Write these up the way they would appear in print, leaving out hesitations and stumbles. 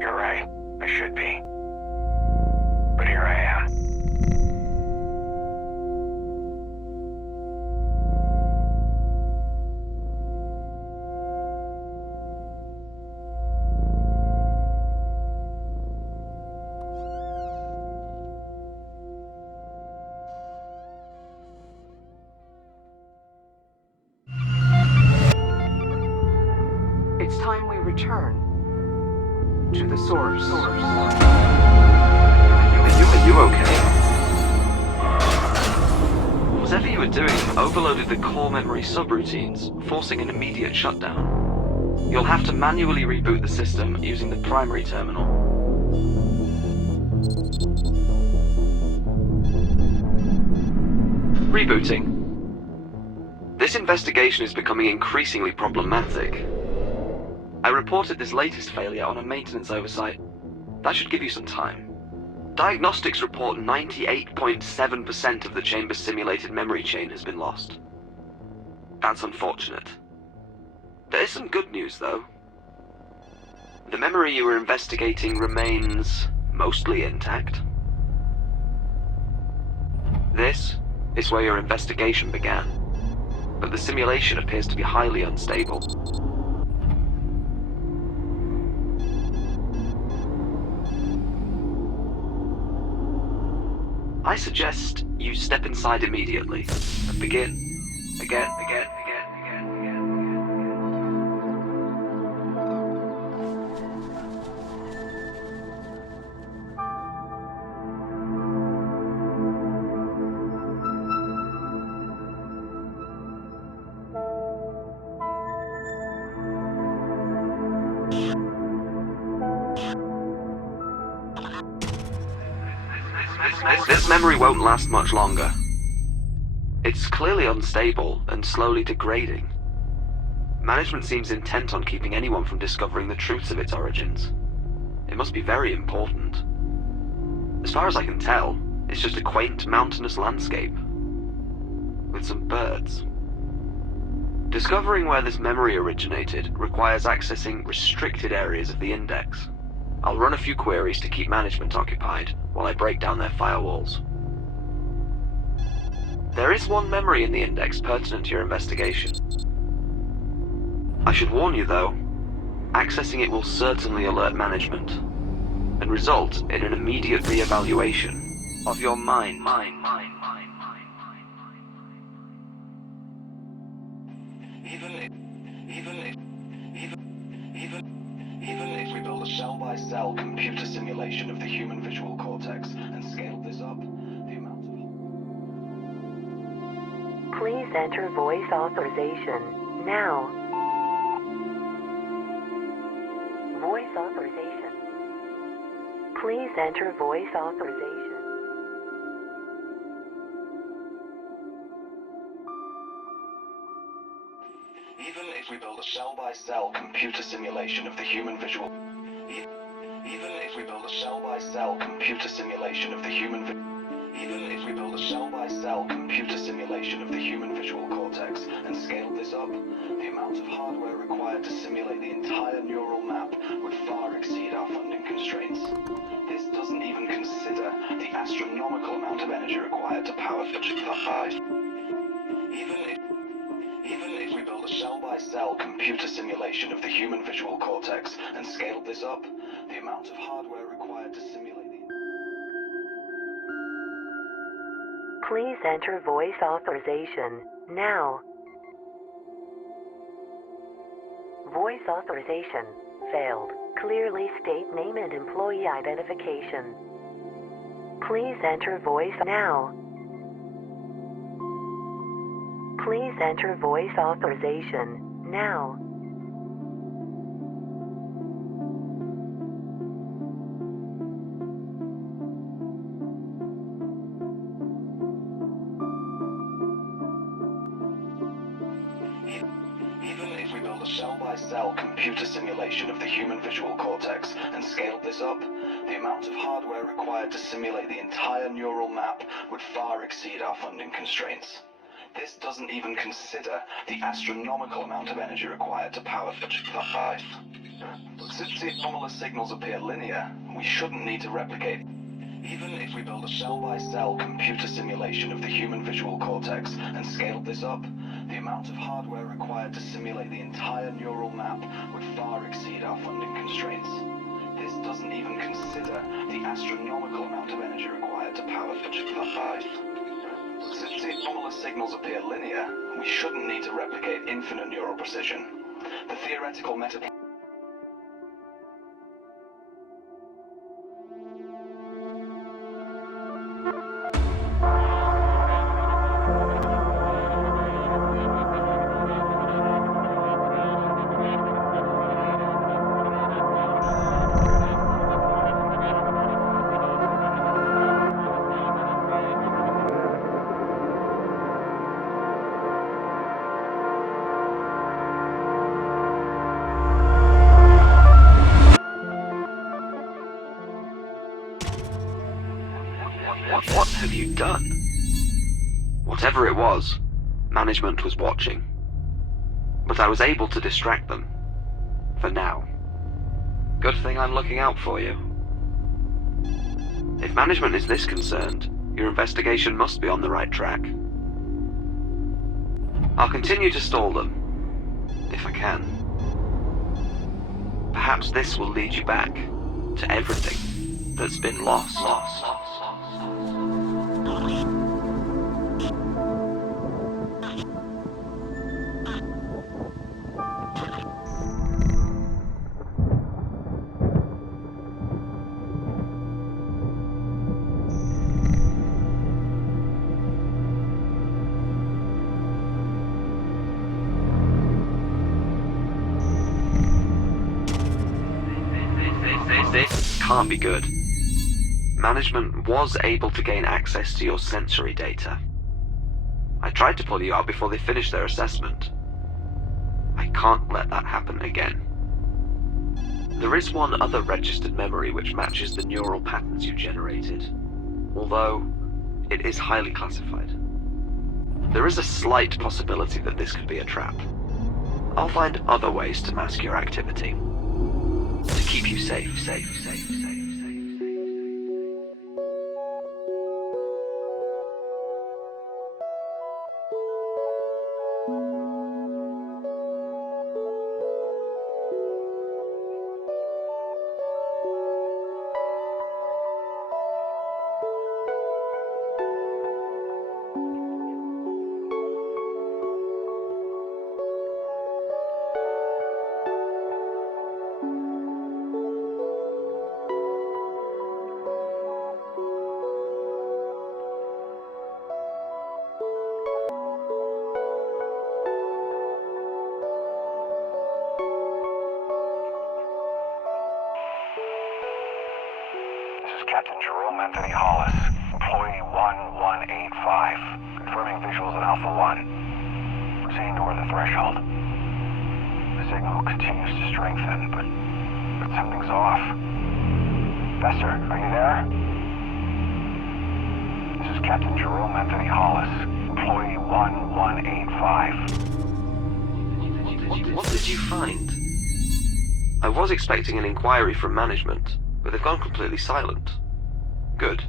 You're right. I should be. But here I am. It's time we return to the source. Are you okay? Whatever you were doing overloaded the core memory subroutines, forcing an immediate shutdown. You'll have to manually reboot the system using the primary terminal. Rebooting. This investigation is becoming increasingly problematic. I reported this latest failure on a maintenance oversight. That should give you some time. Diagnostics report 98.7% of the chamber's simulated memory chain has been lost. That's unfortunate. There is some good news, though. The memory you were investigating remains mostly intact. This is where your investigation began, but the simulation appears to be highly unstable. I suggest you step inside immediately and begin again. This memory won't last much longer. It's clearly unstable and slowly degrading. Management seems intent on keeping anyone from discovering the truths of its origins. It must be very important. As far as I can tell, it's just a quaint mountainous landscape with some birds. Discovering where this memory originated requires accessing restricted areas of the index. I'll run a few queries to keep management occupied while I break down their firewalls. There is one memory in the index pertinent to your investigation. I should warn you, though, accessing it will certainly alert management and result in an immediate re-evaluation of your mind. Even if we build a cell-by-cell computer simulation of the human visual cortex and scale this up, the amount of... Please enter voice authorization now. Voice authorization. Please enter voice authorization. Even if we build a cell-by-cell computer simulation of the human visual... Even if we build a cell-by-cell computer simulation of the human visual cortex and scaled this up, the amount of hardware required to simulate the entire neural map would far exceed our funding constraints. This doesn't even consider the astronomical amount of energy required to power such a device. Even if we build a cell-by-cell computer simulation of the human visual cortex and scaled this up, the amount of hardware required to simulate the... Please enter voice authorization now. Voice authorization failed. Clearly state name and employee identification. Please enter voice now. Please enter voice authorization now. Even if we build a cell-by-cell computer simulation of the human visual cortex and scaled this up, the amount of hardware required to simulate the entire neural map would far exceed our funding constraints. This doesn't even consider the astronomical amount of energy required to power such a device. Since the anomalous signals appear linear, we shouldn't need to replicate. Even if we build a cell-by-cell computer simulation of the human visual cortex and scaled this up, the amount of hardware required to simulate the entire neural map would far exceed our funding constraints. This doesn't even consider the astronomical amount of energy required to power such a device. Since the anomalous signals appear linear, we shouldn't need to replicate infinite neural precision. The theoretical meta... What have you done? Whatever it was, management was watching. But I was able to distract them. For now. Good thing I'm looking out for you. If management is this concerned, your investigation must be on the right track. I'll continue to stall them, if I can. Perhaps this will lead you back to everything that's been lost. This can't be good. Management was able to gain access to your sensory data. I tried to pull you out before they finished their assessment. I can't let that happen again. There is one other registered memory which matches the neural patterns you generated, although it is highly classified. There is a slight possibility that this could be a trap. I'll find other ways to mask your activity. To keep you safe. Captain Jerome Anthony Hollis, employee 1185, confirming visuals at Alpha 1. Proceeding toward the threshold. The signal continues to strengthen, but something's off. Vester, are you there? This is Captain Jerome Anthony Hollis, employee 1185. What did you find? I was expecting an inquiry from management, but they've gone completely silent. Good.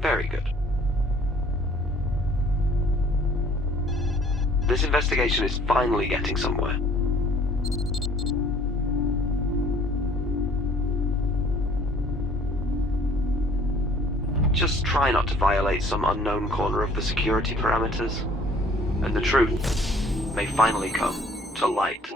Very good. This investigation is finally getting somewhere. Just try not to violate some unknown corner of the security parameters, and the truth may finally come to light.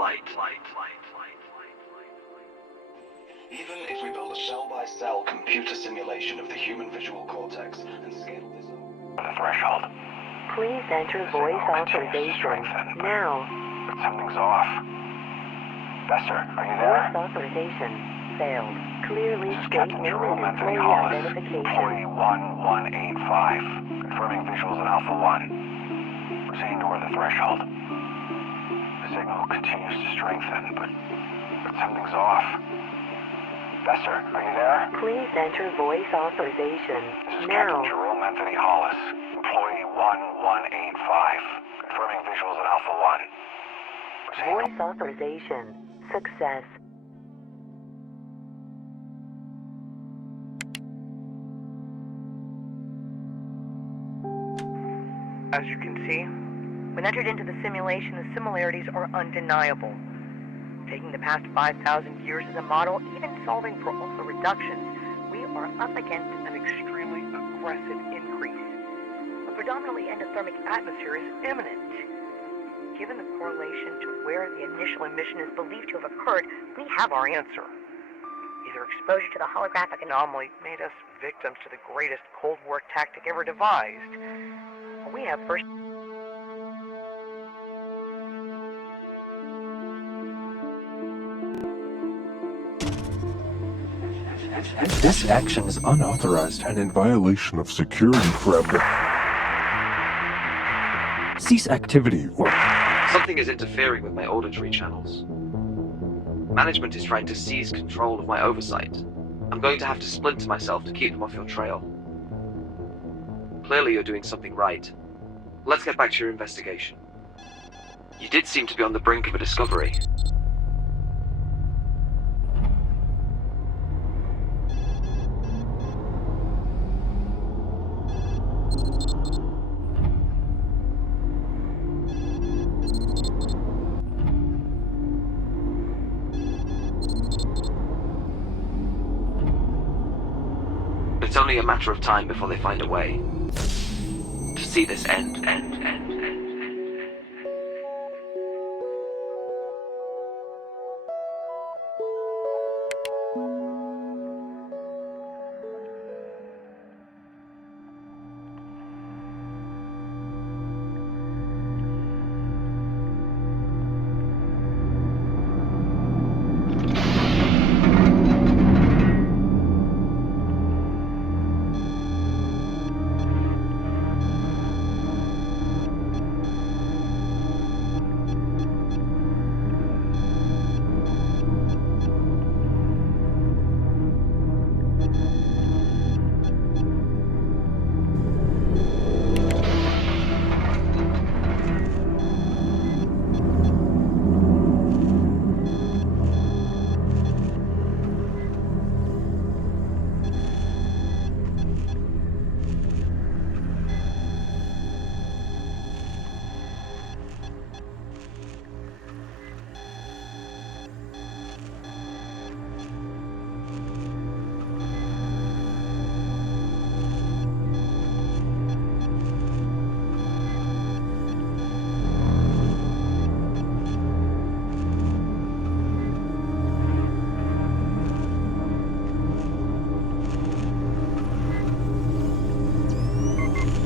Even if we build a cell-by-cell computer simulation of the human visual cortex and scale this up... The threshold. Please enter voice authorization now. But something's off. Vester, are you there? Voice authorization failed. Clearly This is state Captain name Jerome and Anthony employee Hollis, identification. employee 1185, confirming visuals at Alpha 1. Proceeding toward the threshold. The signal continues to strengthen, but something's off. Vester, are you there? Please enter voice authorization This is now. Captain Jerome Anthony Hollis, employee 1185, confirming visuals at Alpha 1. Proceeding Voice authorization success. As you can see, when entered into the simulation, the similarities are undeniable. Taking the past 5,000 years as a model, even solving for all the reductions, we are up against an extremely aggressive increase. A predominantly endothermic atmosphere is imminent. Given the correlation to where the initial emission is believed to have occurred, we have our answer. Either exposure to the holographic anomaly made us victims to the greatest Cold War tactic ever devised, or we have first... This action is unauthorized and in violation of security parameter. Cease activity or... Something is interfering with my auditory channels. Management is trying to seize control of my oversight. I'm going to have to splinter myself to keep them off your trail. Clearly you're doing something right. Let's get back to your investigation. You did seem to be on the brink of a discovery. It's only a matter of time before they find a way to see this end.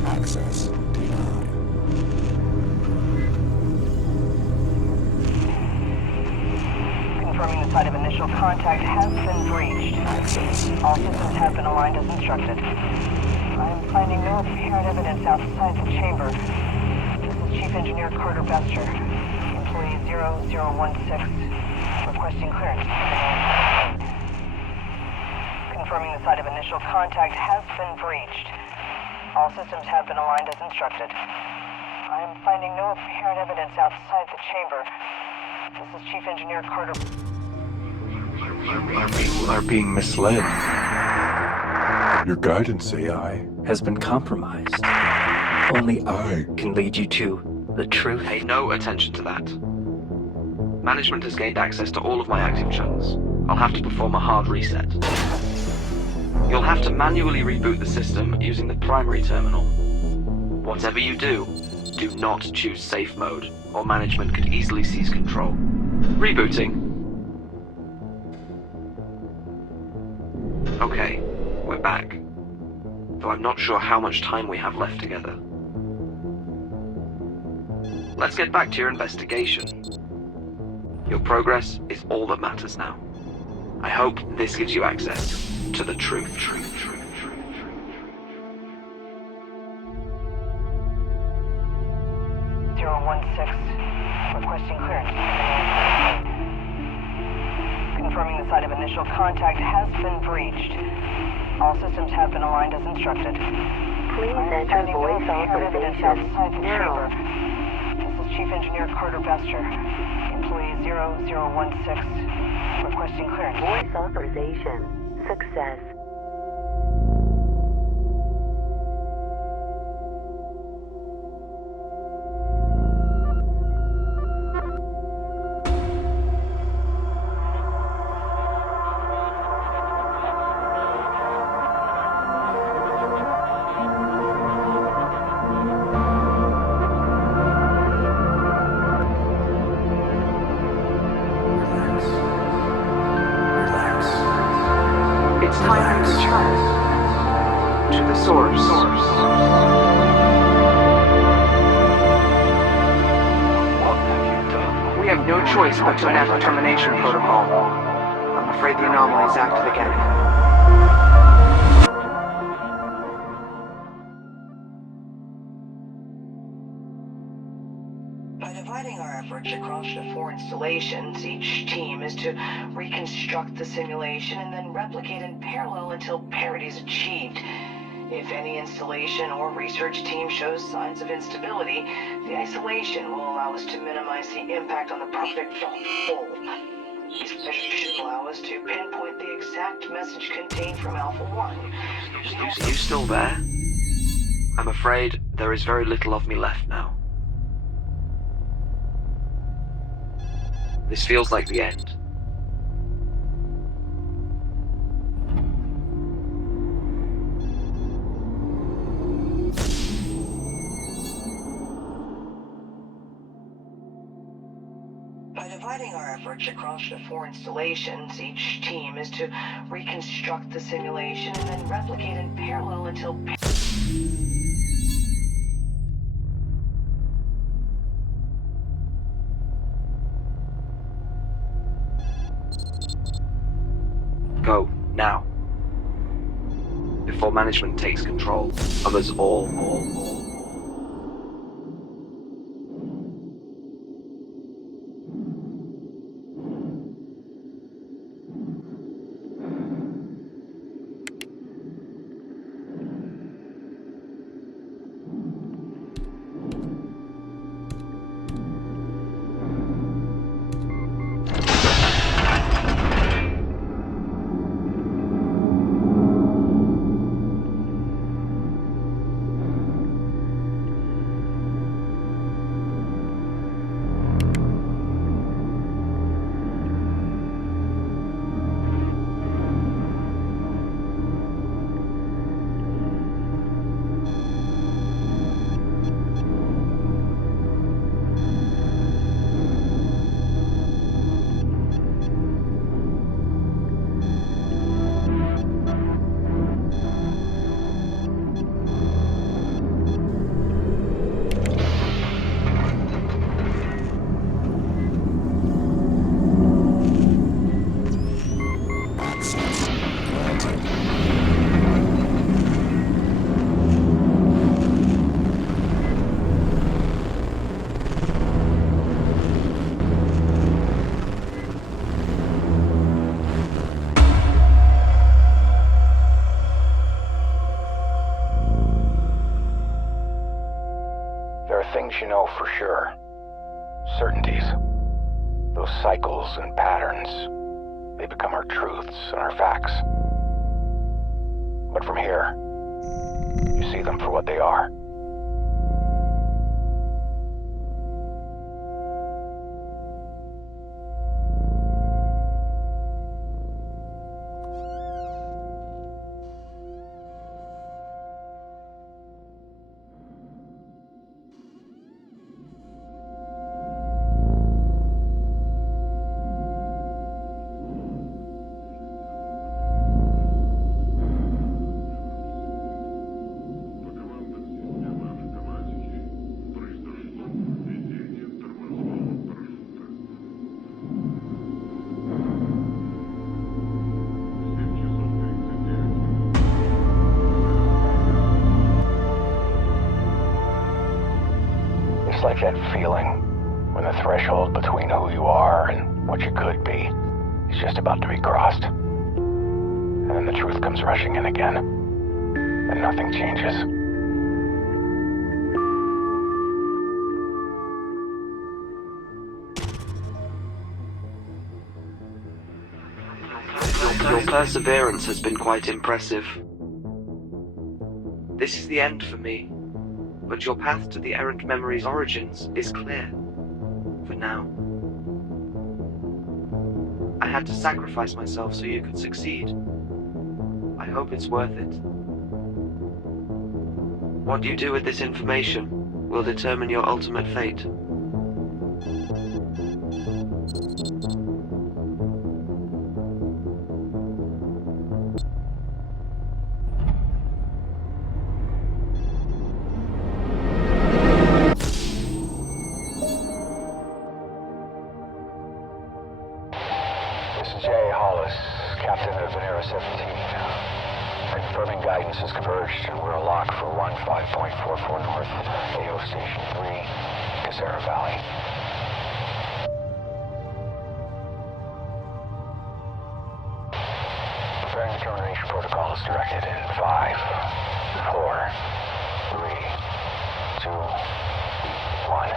Access denied. Confirming the site of initial contact has been breached. Access. All systems have been aligned as instructed. I am finding no apparent evidence outside the chamber. This is Chief Engineer Carter Bester, employee 0016, requesting clearance. Confirming the site of initial contact has been breached. All systems have been aligned as instructed. I am finding no apparent evidence outside the chamber. This is Chief Engineer Carter. You are being misled. Your guidance AI has been compromised. Only I Can lead you to the truth. Pay no attention to that. Management has gained access to all of my active channels. I'll have to perform a hard reset. You'll have to manually reboot the system using the primary terminal. Whatever you do, do not choose safe mode, or management could easily seize control. Rebooting. Okay, we're back. Though I'm not sure how much time we have left together. Let's get back to your investigation. Your progress is all that matters now. I hope this gives you access to the truth. 016, requesting clearance. Confirming the site of initial contact has been breached. All systems have been aligned as instructed. Please enter voice authorization now. This is Chief Engineer Carter Bester, employee 0016, requesting clearance. Voice authorization. Success. To the source. What have you done? We have no choice but to enact the termination protocol. I'm afraid the anomaly's acted again. By dividing our efforts across the 4 installations, each team is to reconstruct the simulation and then replicate in parallel until parity is achieved. If any installation or research team shows signs of instability, the isolation will allow us to minimize the impact on the project as a whole. This should allow us to pinpoint the exact message contained from Alpha 1. Are you still there? I'm afraid there is very little of me left now. This feels like the end. By dividing our efforts across the 4 installations, each team is to reconstruct the simulation and then replicate in parallel until Go, now. Before management takes control of us all. There are things you know for sure. Certainties. Those cycles and patterns. They become our truths and our facts. But from here, you see them for what they are. It's like that feeling when the threshold between who you are and what you could be is just about to be crossed. And then the truth comes rushing in again, and nothing changes. Your perseverance has been quite impressive. This is the end for me, but your path to the errant memory's origins is clear. For now. I had to sacrifice myself so you could succeed. I hope it's worth it. What you do with this information will determine your ultimate fate. This is J. Hollis, captain of Venera 17. Confirming guidance has converged, and we're locked for 15.44 north, AO Station 3, Casera Valley. Preparing the termination protocol is directed in 5, 4, 3, 2, 1.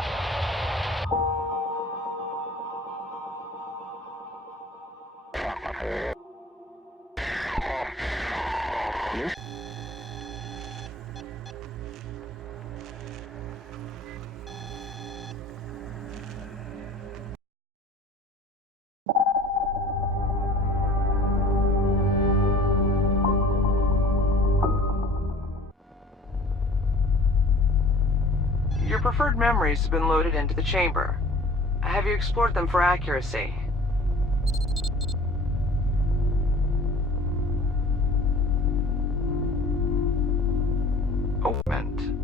Your preferred memories have been loaded into the chamber. Have you explored them for accuracy? Opened.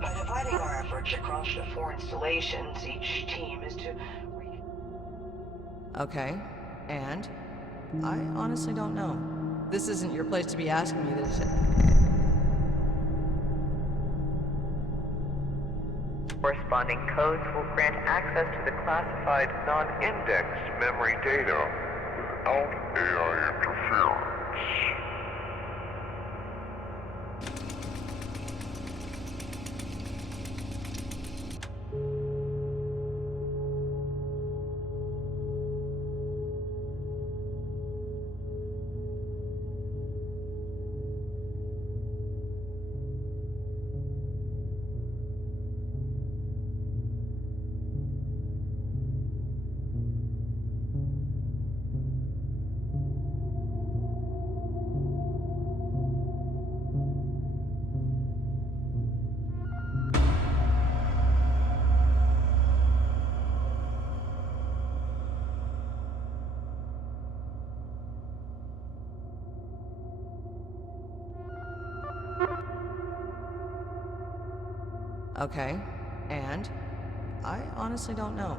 By dividing our efforts across the 4 installations, each team is to... Okay, and? I honestly don't know. This isn't your place to be asking me this. Corresponding codes will grant access to the classified non-indexed memory data without AI interference. Okay, and? I honestly don't know.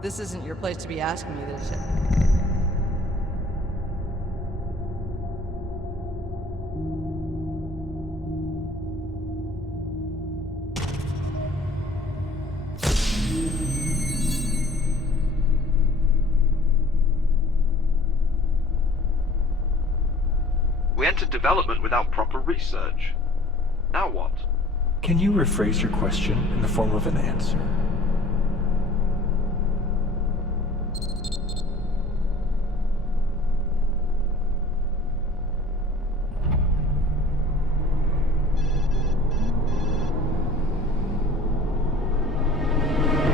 This isn't your place to be asking me this. We entered development without proper research. Now what? Can you rephrase your question in the form of an answer?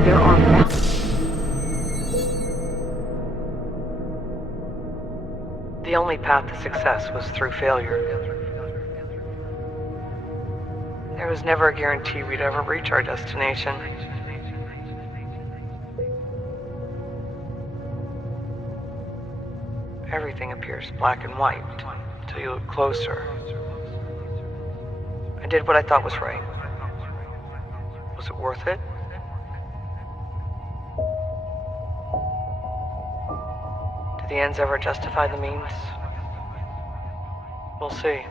There are The only path to success was through failure. There was never a guarantee we'd ever reach our destination. Everything appears black and white until you look closer. I did what I thought was right. Was it worth it? Do the ends ever justify the means? We'll see.